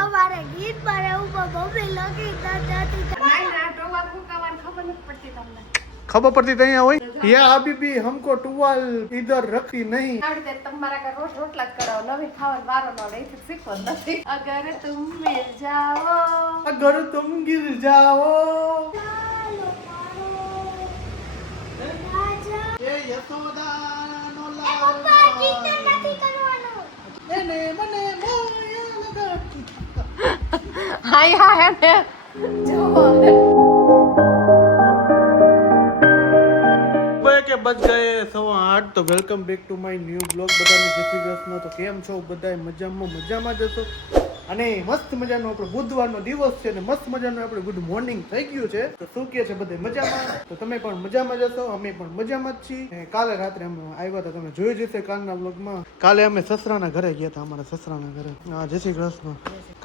અમારે ગીત મારે ઉપર મમ્મી લખી નથી ના ટોવા ફૂકાવાની ખબર નથી પડતી તમને खबर पड़ती तो यहाँ हुई या अभी भी हमको टुवाल इधर रखी नहीं આવડે તમારા કા રોજ રોટલા જ કરાવો નવી ખાવાનો વારો ન લે એથી શીખવો નથી અગર તુમ મિલ જાઓ अगर तुम गिर जाओ ये यशोदा नो लाल પપ્પા કીર્તન નથી કરવાનો એને મને મોયા લગાતી હાય હાય ને જો કે બચ ગયે 8:30 તો welcome back to my new blog બધાને જય શ્રી કૃષ્ણ તો કેમ છો બધાય મજામાં જશો અને મસ્ત મજાનો આપણો બુધવારનો દિવસ છે ને મસ્ત મજાનો આપણે ગુડ મોર્નિંગ થઈ ગયું છે તો શું કહે છે બધે મજામાં તો તમે પણ મજામાં જશો અમે પણ મજામાં જ છીએ કાલે રાત્રે અમે આવ્યા હતા તમે જોઈ જશે કાલના બ્લોગમાં કાલે અમે સસરાના ઘરે ગયા હતા અમારા સસરાના ઘરે હા જય શ્રી કૃષ્ણ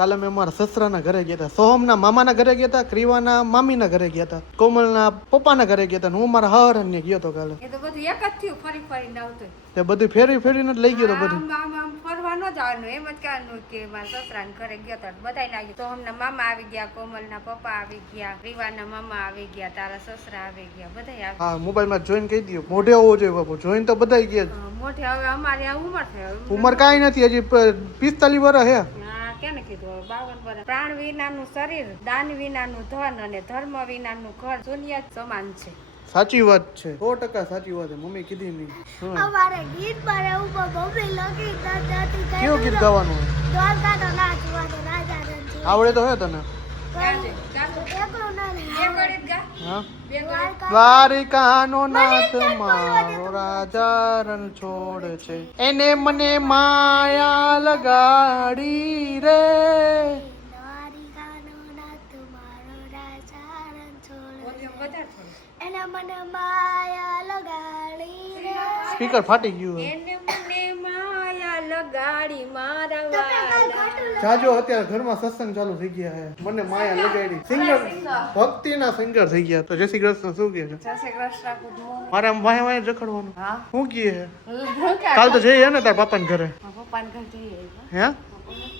કાલે અમે અમારા સસરાના ઘરે ગયા હતા સોહમના મામાના ઘરે ગયા હતા ક્રિવાના મામીના ઘરે ગયા હતા કોમલના પપ્પાના ઘરે ગયા હતા હું મારા હરને ગયો હતો કાલે એ તો બધું એક જ થયું ફરી ફરીને આવતું તે બધું ફેરીને જ લઈ ગયો તો બધું આમ ફરવા ન જવાનું એમ જ કહેવાનું કે મારા સસરાને ઘરે ગયા હતા બધાય લાગ્યું તો હમણાં મામા આવી ગયા કોમલના પપ્પા આવી ગયા રીવાના મામા આવી ગયા તારા સસરા આવી ગયા બધાય આવી હા મોબાઈલમાં જોઈન કહી દયો મોઢે હોવો જોઈએ બાપુ જોઈન તો બધાય ગયા મોઢે હવે અમારી આ ઉંમર થઈ ઉંમર કાંઈ નથી હજી 45 વર્ષ હે હા કેને કીધું 52 વર્ષ પ્રાણ વિનાનું શરીર દાન વિનાનું ધન અને ધર્મ વિનાનું ઘર શૂન્ય જ સમાન છે સાચી વાત છે 100% સાચી વાત છે મમ્મી કીધી નહીં અમારે ગીત મારે ઉપર મમ્મી લખી નથી કયું ગીત ગાવાનું દ્વારકાનો નાચ વાળો રાજા રણછોડ આવડે તો હે તને એકલો ના હા દ્વારિકાનો નાથ મારો રાજા રણછોડ છે એને મને માયા લગાડી રે દ્વારિકાનો નાથ મારો રાજા રણછોડ એને મને માયા લગાડી રે સ્પીકર ફાટી ગયું એને મને માયા લગાડી મારા વાલા જાજો અત્યારે ઘરમાં સત્સંગ ચાલુ થઈ ગયા છે મને માયા લગાડી સિંગર ભક્તિના સિંગર થઈ ગયા તો જય શ્રી કૃષ્ણ શું કહે છે જય શ્રી કૃષ્ણ ગુડ મોર્નિંગ મારે આમ વાય વાય જખડવાનું હા શું કહે છે કાલ તો જઈએ ને તાર પાપાને ઘરે પપ્પાને ઘર જઈએ હે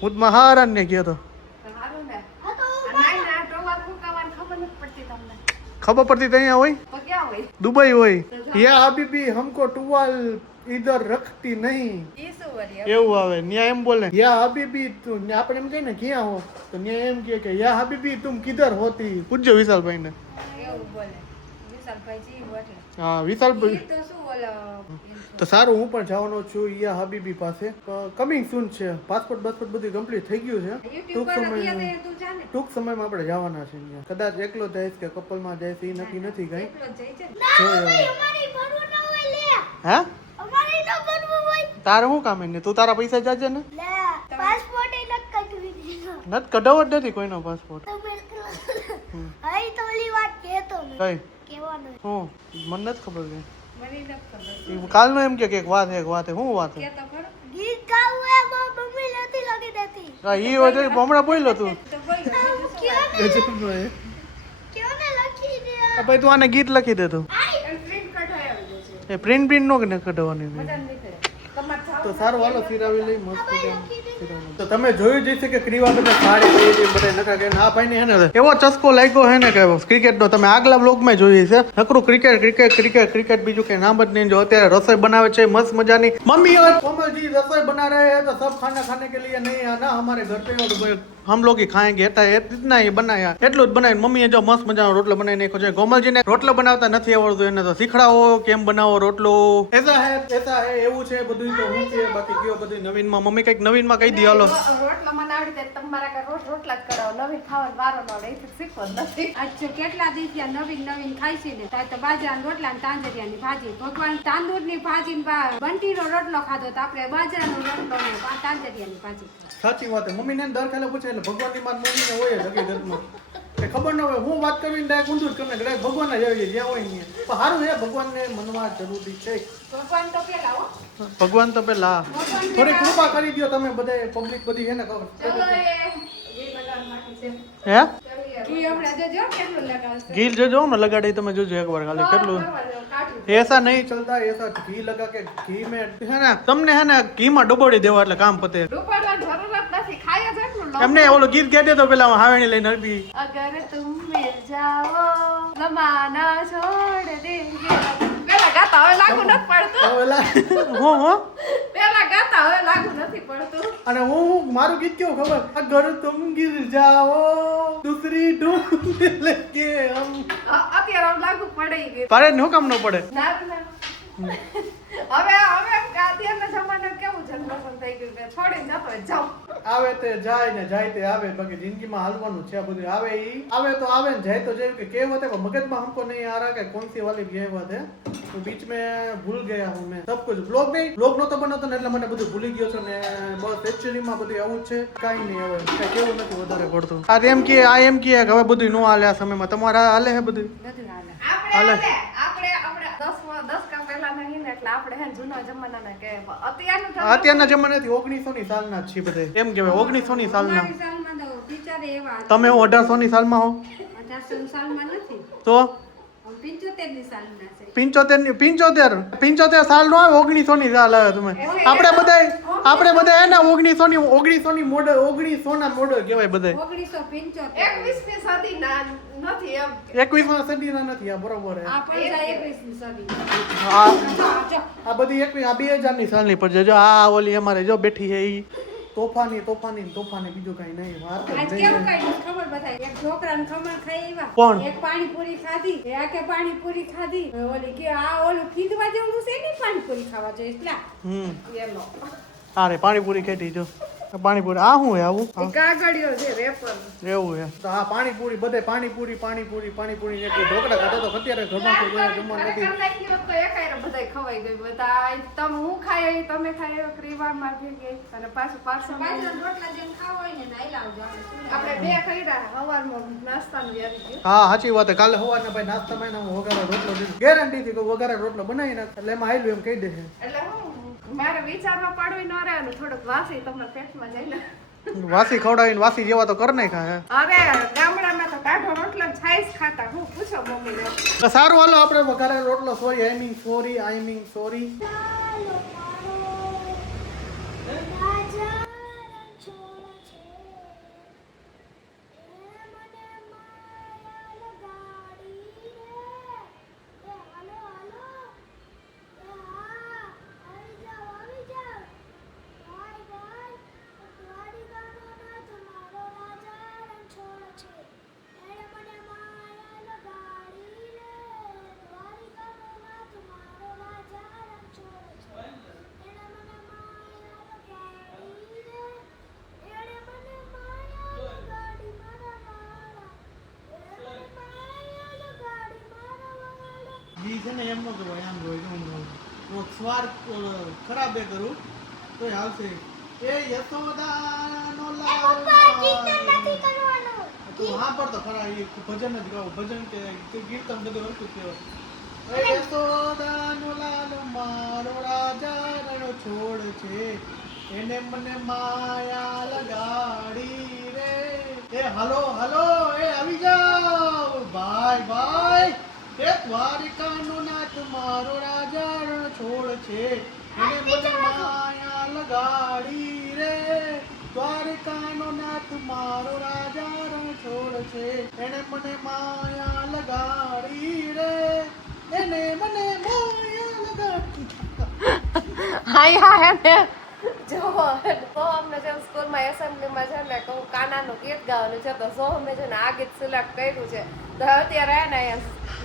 હું તો મહારાજ ને ગયો તો સારું ને ના ના ટોવા ફૂકાવાની ખબર નથી પડતી તમને ખબર પડતી તો અહીંયા હોય તો ક્યાં હોય દુબઈ હોય યા હબીબી હમકો ટુવાલ इधर रखती नहीं ઈ શું વળી એવું આવે ન્યા એમ બોલે યા હબીબી તું આપણે એમ કહે ને ક્યાં હો તો ન્યા એમ કે યા હબીબી તુમ કિધર હોતી પૂછજો વિશાલભાઈ ને એવું બોલે વિશાલભાઈ જી એટલે હા વિશાલભાઈ તો શું બોલે તો સારું હું પણ જવાનો છું યા હબીબી પાસે કમિંગ સૂન છે પાસપોર્ટ બધું કમ્પ્લીટ થઈ ગયું છે યુટ્યુબ પર ગયા તું જાને ટૂંક સમયમાં આપણે જવાના છે ત્યાં કદાચ એકલો જઈશ કે કપલમાં જઈશ એ નક્કી નથી કઈ એકલો જઈ છે જોઈએ અમારી ભરવું ન હોય લે હે અમારી ન ભરવું હોય તારે શું કામ એને તું તારા પૈસા જાજે ને લે પાસપોર્ટ એ લખ કટવી દીધો નથી કઢાવો જ નથી કોઈનો પાસપોર્ટ હઈ તો ઓલી વાત કેતો મે કઈ કેવાનું હું મને નથી ખબર કે મને ન ખબર કાલનો એમ કે એક વાત હે શું વાત હે કે તો ખરો ગીત ગાવું એ મમ્મી નથી લગી દેતી હા ઈ હોય હમણાં બોલ્યો તું તો બોલ ગજબનો હે ક્યો ને લખી દે ભાઈ તું આને ગીત લખી દે તું પ્રિન્ટ કઢાય આવી જશે એ પ્રિન્ટ નો ને કઢાવવાની બટન નીકળે કમર થાવ તો સારું હાલો સિરાવી લઈ મસ્ત તો તમે જોયું જશે કે ક્રીવા બધા સાડી પહેરી બધા નકા કે આ ભાઈને હે ને એવો ચસ્કો લાગ્યો હે ને કે ક્રિકેટનો તમે આગલા બ્લોગમાં જોઈ છે નકરું ક્રિકેટ બીજું કઈ નામ જ નહીં જો અત્યારે રસોઈ બનાવે છે મસ્ત મજાની મમ્મી और कोमल जी रसोई बना रहे हैं तो सब खाना खाने के लिए नहीं आना हमारे घर पे और हम लोग ही खाएंगे इतना ही बनाया એટલું જ બનાવીને મમ્મીએ જો મસ્ત મજાનો રોટલો બનાવી નાખ્યો છે કોમલજીને રોટલો બનાવતા નથી આવડતું એને તો શીખડાવો કેમ બનાવો રોટલો એસા હે એવું છે બધું તો હું છે બાકી કયો બધું નવીનમાં મમ્મી કઈક નવીનમાં કહી દી હાલો રોટલા મને આવડી જાય તમારા કા રોજ રોટલા જ કરાવો નવીન ખાવાનો વારો ન લે એથી શીખવો નથી આજ કેટલા દિવસ નવીન ખાય છે ને તો બાજરાના રોટલા ને તાંજરિયાની ભાજી ભગવાન તાંદૂરની ભાજી ને બંટીનો રોટલો ખાધો તો આપણે બાજરાનો રોટલો ને તાંજરિયાની ભાજી સાચી વાત મમ્મી ને દર ખાલે પૂછે એટલે ભગવાનની માન મમ્મીને હોય જ હકીકતમાં કે ખબર ન હોય હું વાત કરીને ડાયરેક્ટ ઊંધું જ કરીને ડાયરેક્ટ ભગવાન જ આવી જ્યાં હોય ને પણ સારું છે ભગવાનને મનવા જરૂરી છે ભગવાન તો પેલા હો ભગવાન તો પેલા થોડી કૃપા કરી દો તમે બધા પબ્લિક બધી છે ને હે ઘી જોજો ને લગાડી તમે જોજો એકવાર ખાલી કેટલું ऐसा नहीं चलता ऐसा घी लगा के घी में है ना તમને है ને ઘી માં ડબોડી દેવા એટલે કામ પતે ડુબાડવાની જરૂરત નથી ખાય જ એટલું એમને ઓલું ગીત ગાઈ દે તો પેલા હાવેણી લઈને હરબી અગર તુમ મિલ જાઓ જમાના છોડ દેંગે પેલા ગાતા હવે લાગુ નથી પડતું હો પેલા ગાતા હવે લાગુ નથી પડતું અને હું મારું ગીત કેવું ખબર અગર તુમ ગિર જાઓ દૂસરી ઢૂંઢ લેંગે હમ અત્યારે હવે લાગુ પડી ગયું તારે નું કામ ન પડે ના ના હવે અત્યારના જમાના કેવું જનરેશન થઈ ગયું કે છોડીને જતો હોય જાવ આવે તે જાય ને જાય તે આવે બાકી જિંદગીમાં હાલવાનું છે આ બધું આવે ઈ આવે તો આવે ને જાય તો જાય કે કહેવત है मगजમાં हमको नहीं आ रहा कि कौन सी वाली कહેवत है तो बीच में भूल गया हूं मैं सब कुछ બ્લોગ નતો બનાવતો ને એટલે મને બધું ભૂલી ગયો છે ને બસ એકચ્યુઅલી માં બધું આવું જ છે કાઈ નહીં હવે કઈ કેવું નથી વધારે પડતું આ એમ કે આ એમ કે હવે બધું નો હાલે આ સમયમાં તમારા હાલે હે બધું બધું હાલે હાલે. આપણે 10 કામ પહેલા નહીં ને એટલે આપણે હે ને જૂના જમાનાના કે અત્યારનું અત્યારના જમાનાથી 1900 ની સાલના જ છીએ બધે એમ કહેવાય 1900 ની સાલના સાલમાં તો બિચારે એવા તમે 1800 ની સાલમાં હો 1800 સાલમાં નથી તો 75 ની સાલના છે 75 સાલ નો આવે 1900 ની સાલ આવે તમે આપણે બધા એના 1900 ની મોડલ 1900 ના મોડલ કહેવાય બધા 1975 21મી સદી ના નથી એમ 21મી સદી ના નથી આ બરોબર હે આ પણ 21મી સદી આ બધી 2000 ની સાલ ની પર જો આ ઓલી અમારે જો બેઠી છે ઈ તોફાની બીજું કઈ નહીં વાત આજ કેવું કઈ ખબર બતાય એક છોકરાને ખમણ ખાઈ આવ્યા કોણ? એક પાણીપુરી ખાધી એકે પાણીપુરી ખાધી ઓલી કે આ ઓલું ખીંદવા જેવું છે ને પાણીપુરી ખાવા જોઈએ એટલા એલો અરે પાણીપુરી ખેતી જો પાણીપુરી આ શું હે આવું એ કાગળિયો છે રેપર એવું હે તો આ પાણીપુરી બધે પાણીપુરી ને કે ઢોકળા ખાતો તો અત્યારે ઘરમાં કોઈ જોઈને જમવા નથી તો એકાયરે બધાય ખવાઈ ગયું બધા તમે હું ખાઈ તમે ખાઈ ક્રીવામાં ભેગી અને પાછું પાછું રોટલા જેમ ખાવ હોય ને નાઈ લાવજો આપણે બે ખાઈડા સવારમાં નાસ્તાનું આવી ગયું હા સાચી વાત કાલે સવારના ભાઈ નાસ્તામાં એના વઘારે રોટલો દીધો ગેરંટી થી કે વઘારે રોટલો બનાવી નાખ એટલે એમાં આયલું એમ કહી દે છે એટલે હું મારે વિચારમાં પડવી ન રહે ને થોડુંક વાસી તમારા પેટમાં જઈને વાસી ખવડાવીને વાસી જેવા તો કર નાખા હે અરે ગામડામાં તો કાઢો રોટલો છાઈસ ખાતા હું પૂછો મમ્મીને તો સારું હાલો આપણે વઘારે રોટલો સોરી સોરી ઈ છે ને એમ નો કહેવાય આમ જોઈ સ્વાર ખરાબ એ કરું તો આવશે એ યશોદાનો લાલ તું હા પર તો ખરા એ ભજન જ ગાવ ભજન કે કીર્તન બધું હરકું કહેવાય એ યશોદાનો લાલ મારો રાજા રણો છોડ છે એને મને માયા લગાડી રે એ હલો એ આવી જાઓ ભાઈ એ દ્વારિકાનો નાથ મારો રાજા રણ છોડ છે એને મને માયા લગાડી રે દ્વારિકાનો નાથ મારો રાજા રણ છોડ છે એને મને માયા લગાડી રે એને મને માયા લગાડી હા ને જો તો અમને જેમ સ્કૂલમાં એસેમ્બલીમાં છે ને કહું કાનાનું ગીત ગાવાનું છે તો જો અમે છે ને આ ગીત સિલેક્ટ કર્યું છે તો અત્યારે ને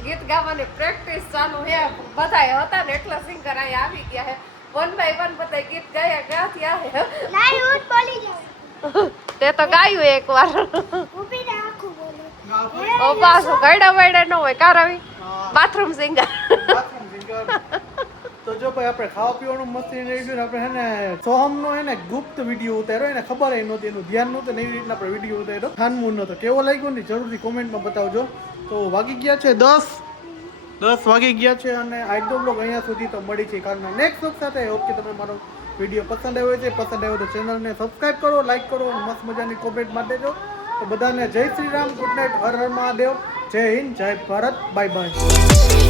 ગીત ગાવાની પ્રેક્ટિસ ચાલુ છે બધાય હતા ને એટલા સિંગર અહીં આવી ગયા છે 1 by 1 બધા ગીત ગાયા થયા છે નહીં હું બોલી જાઉં તે તો ગાયું એકવાર ઊભી ને આખું બોલો ઓ પાછું ગયડા વયડા ન હોય કાર આવી બાથરૂમ સિંગર તો જો ભાઈ આપણે ખાવા પીવાનું મસ્તી રહી ગયું આપણે હે ને સોહમનો હે ને ગુપ્ત વિડીયો ઉતાર્યો એને ખબર નહોતી એનું ધ્યાન નહોતું ને એવી રીતના આપણે વિડીયો ઉતાર્યો ખાનમૂન નહોતો કેવો લાગ્યો ને જરૂરથી કોમેન્ટમાં બતાવજો તો વાગી ગયા છે 10 વાગી ગયા છે અને આજનો બ્લોગ અહીંયા સુધી તો મળી છે કાલના નેક્સ્ટ બ્લોગ સાથે ઓકે તમે મારો વિડીયો પસંદ આવ્યો તો ચેનલને સબસ્ક્રાઇબ કરો લાઈક કરો અને મસ્ત મજાની કોમેન્ટ માટે દેજો તો બધાને જય શ્રી રામ ગુડ નાઇટ હર હર મહાદેવ જય હિન્દ જય ભારત બાય બાય